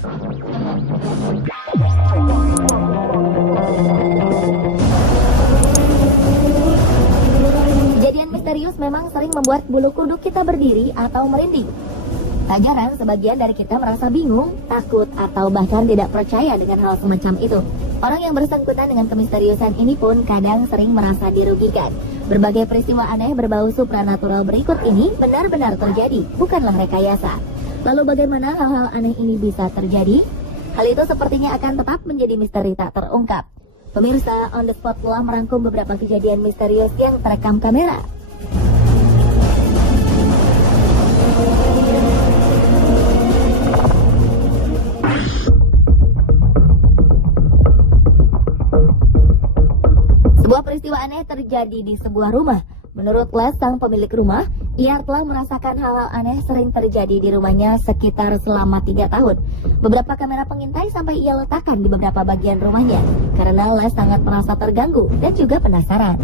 Kejadian misterius memang sering membuat bulu kuduk kita berdiri atau merinding. Tak jarang sebagian dari kita merasa bingung, takut, atau bahkan tidak percaya dengan hal semacam itu. Orang yang bersangkutan dengan kemisteriusan ini pun kadang sering merasa dirugikan. Berbagai peristiwa aneh berbau supranatural berikut ini benar-benar terjadi, bukanlah rekayasa. Lalu bagaimana hal-hal aneh ini bisa terjadi? Hal itu sepertinya akan tetap menjadi misteri tak terungkap. Pemirsa, On The Spot telah merangkum beberapa kejadian misterius yang terekam kamera. Sebuah peristiwa aneh terjadi di sebuah rumah. Menurut Les, sang pemilik rumah, ia telah merasakan hal-hal aneh sering terjadi di rumahnya sekitar selama 3 tahun. Beberapa kamera pengintai sampai ia letakkan di beberapa bagian rumahnya, karena Les sangat merasa terganggu dan juga penasaran.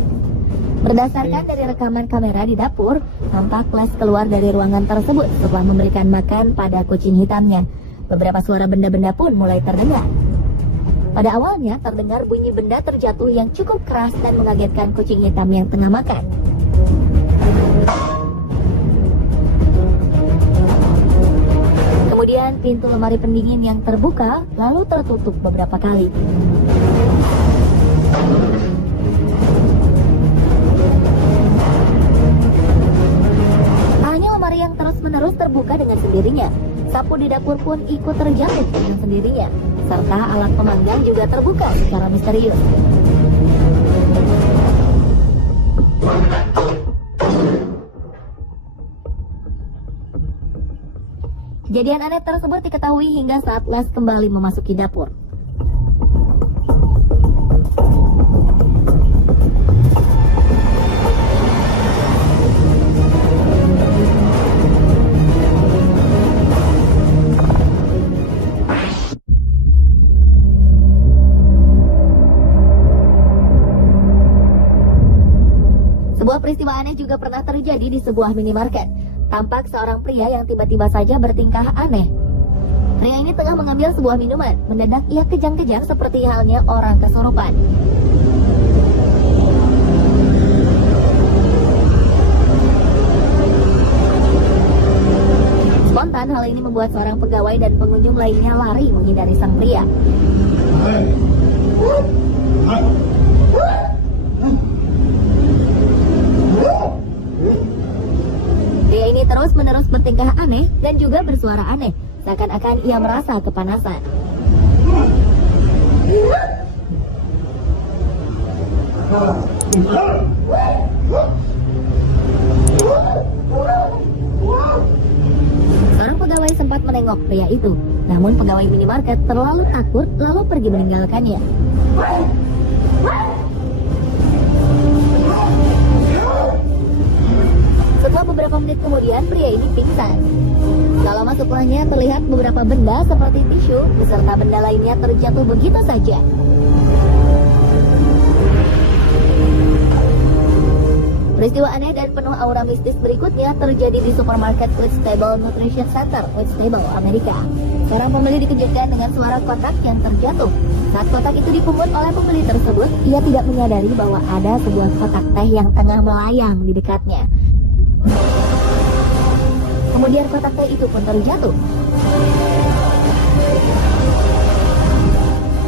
Berdasarkan dari rekaman kamera di dapur, tampak Les keluar dari ruangan tersebut setelah memberikan makan pada kucing hitamnya. Beberapa suara benda-benda pun mulai terdengar. Pada awalnya terdengar bunyi benda terjatuh yang cukup keras dan mengagetkan kucing hitam yang tengah makan. Kemudian pintu lemari pendingin yang terbuka lalu tertutup beberapa kali. Hanya lemari yang terus-menerus terbuka dengan sendirinya. Sapu di dapur pun ikut terjatuh dengan sendirinya, serta alat pemanggang juga terbuka secara misterius. Kejadian aneh tersebut diketahui hingga saat Les kembali memasuki dapur. Sebuah peristiwa aneh juga pernah terjadi di sebuah minimarket. Tampak seorang pria yang tiba-tiba saja bertingkah aneh. Pria ini tengah mengambil sebuah minuman. Mendadak ia kejang-kejang seperti halnya orang kesurupan. Spontan hal ini membuat seorang pegawai dan pengunjung lainnya lari menghindari sang pria. Pria ini terus-menerus bertingkah aneh dan juga bersuara aneh, seakan-akan ia merasa kepanasan. Seorang pegawai sempat menengok pria itu, namun pegawai minimarket terlalu takut lalu pergi meninggalkannya. Setelah beberapa menit kemudian, pria ini pingsan. Tak lama setelahnya terlihat beberapa benda seperti tisu beserta benda lainnya terjatuh begitu saja. Peristiwa aneh dan penuh aura mistis berikutnya terjadi di supermarket Whitstable Nutrition Center, Whitstable, Amerika. Seorang pembeli dikejutkan dengan suara kotak yang terjatuh. Saat kotak itu dipungut oleh pembeli tersebut, ia tidak menyadari bahwa ada sebuah kotak teh yang tengah melayang di dekatnya. Kemudian kotak teh itu pun terjatuh.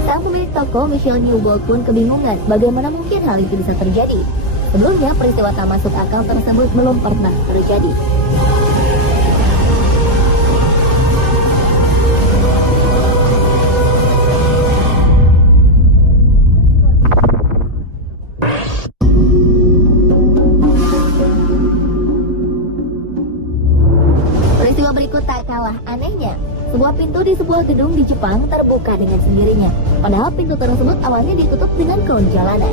Sang pemilik toko, Michelle Newbold, pun kebingungan bagaimana mungkin hal itu bisa terjadi. Sebelumnya, peristiwa tak masuk akal tersebut belum pernah terjadi. Peristiwa berikut tak kalah anehnya. Sebuah pintu di sebuah gedung di Jepang terbuka dengan sendirinya. Padahal pintu tersebut awalnya ditutup dengan kon jalanan.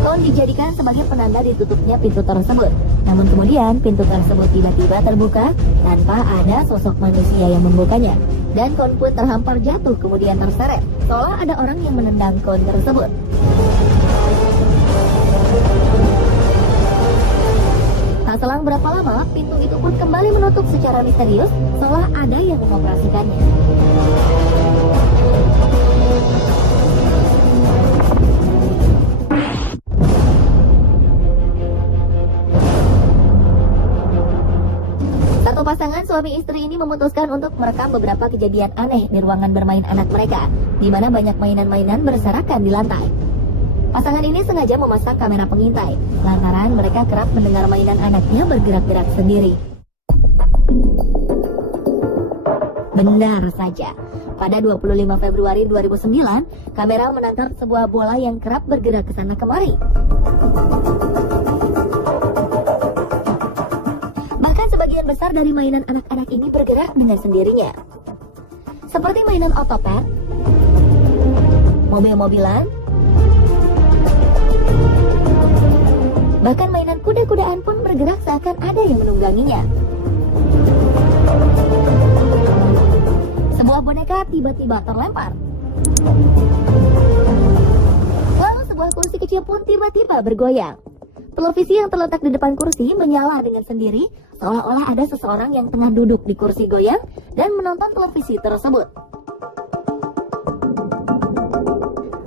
Kon dijadikan sebagai penanda ditutupnya pintu tersebut. Namun kemudian pintu tersebut tiba-tiba terbuka tanpa ada sosok manusia yang membukanya. Dan kon pun terhampar jatuh kemudian terseret. Seolah ada orang yang menendang kon tersebut. Tak selang berapa lama, pintu itu pun kembali menutup secara misterius, seolah ada yang mengoperasikannya. suami istri ini memutuskan untuk merekam beberapa kejadian aneh di ruangan bermain anak mereka, di mana banyak mainan-mainan berserakan di lantai. Pasangan ini sengaja memasang kamera pengintai, lantaran mereka kerap mendengar mainan anaknya bergerak-gerak sendiri. Benar saja, pada 25 Februari 2009, kamera menangkap sebuah bola yang kerap bergerak ke sana kemari. Bahkan sebagian besar dari mainan anak-anak ini bergerak dengan sendirinya. Seperti mainan otopet, mobil-mobilan, bahkan mainan kuda-kudaan pun bergerak seakan ada yang menungganginya. Sebuah boneka tiba-tiba terlempar. Lalu sebuah kursi kecil pun tiba-tiba bergoyang. Televisi yang terletak di depan kursi menyala dengan sendiri, seolah-olah ada seseorang yang tengah duduk di kursi goyang dan menonton televisi tersebut.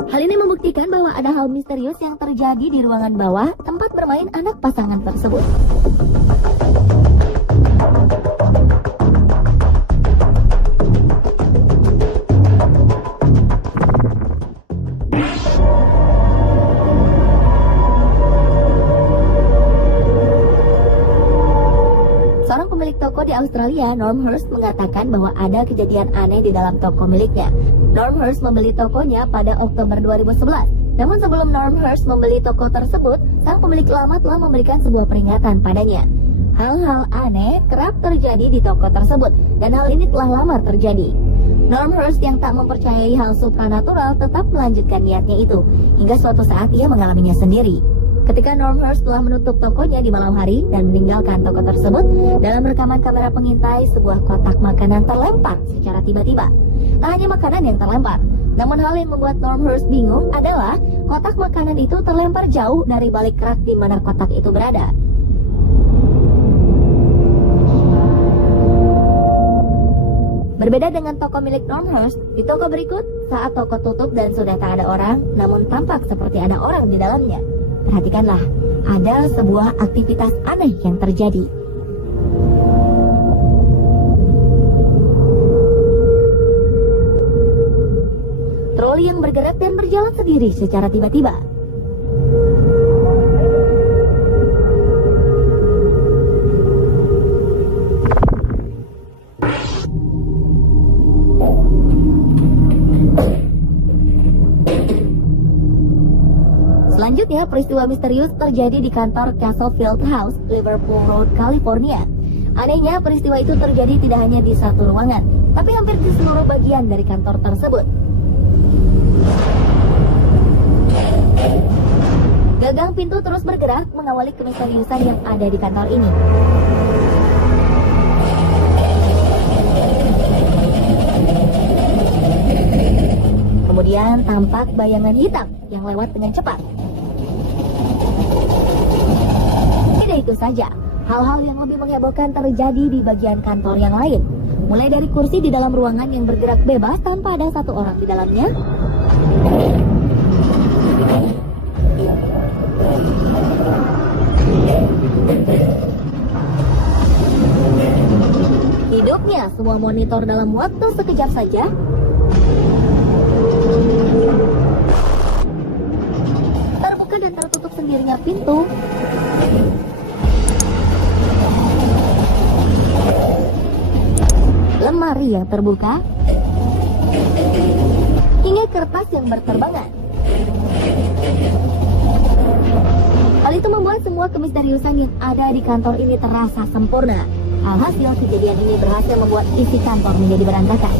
Hal ini membuktikan bahwa ada hal misterius yang terjadi di ruangan bawah tempat bermain anak pasangan tersebut. Seorang pemilik toko di Australia, Norm Hurst, mengatakan bahwa ada kejadian aneh di dalam toko miliknya. Norm Hurst membeli tokonya pada Oktober 2011. Namun sebelum Norm Hurst membeli toko tersebut, sang pemilik lama telah memberikan sebuah peringatan padanya. Hal-hal aneh kerap terjadi di toko tersebut, dan hal ini telah lama terjadi. Norm Hurst yang tak mempercayai hal supranatural tetap melanjutkan niatnya itu, hingga suatu saat ia mengalaminya sendiri. Ketika Norm Hurst telah menutup tokonya di malam hari dan meninggalkan toko tersebut, dalam rekaman kamera pengintai sebuah kotak makanan terlempar secara tiba-tiba. Tak hanya makanan yang terlempar, namun hal yang membuat Norm Hurst bingung adalah kotak makanan itu terlempar jauh dari balik rak di mana kotak itu berada. Berbeda dengan toko milik Norm Hurst, di toko berikut, saat toko tutup dan sudah tak ada orang, namun tampak seperti ada orang di dalamnya. Perhatikanlah, ada sebuah aktivitas aneh yang terjadi. Troli yang bergerak dan berjalan sendiri secara tiba-tiba. Selanjutnya, peristiwa misterius terjadi di kantor Castle Field House, Liverpool Road, California. Anehnya, peristiwa itu terjadi tidak hanya di satu ruangan, tapi hampir di seluruh bagian dari kantor tersebut. Gagang pintu terus bergerak mengawali kemisteriusan yang ada di kantor ini. Kemudian tampak bayangan hitam yang lewat dengan cepat. Tidak itu saja, hal-hal yang lebih menghebohkan terjadi di bagian kantor yang lain. Mulai dari kursi di dalam ruangan yang bergerak bebas tanpa ada satu orang di dalamnya, hidupnya semua monitor dalam waktu sekejap saja, terbuka dan tertutup sendirinya pintu, lemari yang terbuka, hingga kertas yang berterbangan. Hal itu membuat semua kemisteriusan yang ada di kantor ini terasa sempurna. Alhasil, kejadian ini berhasil membuat isi kantor menjadi berantakan.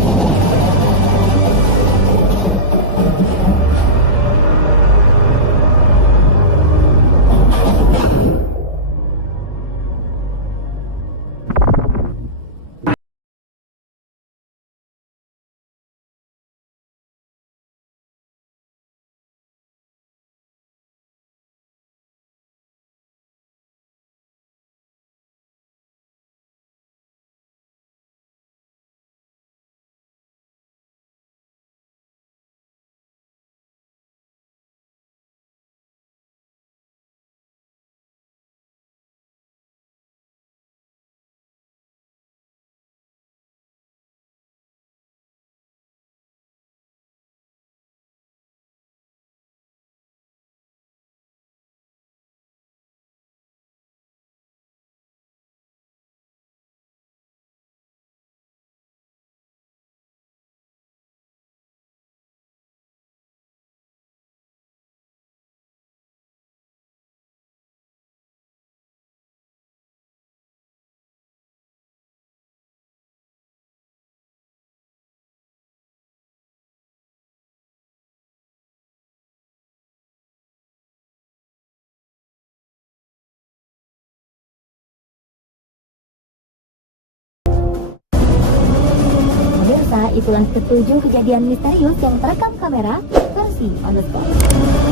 pemirsa, itulah ketujuh kejadian misterius yang terekam kamera versi on the spot.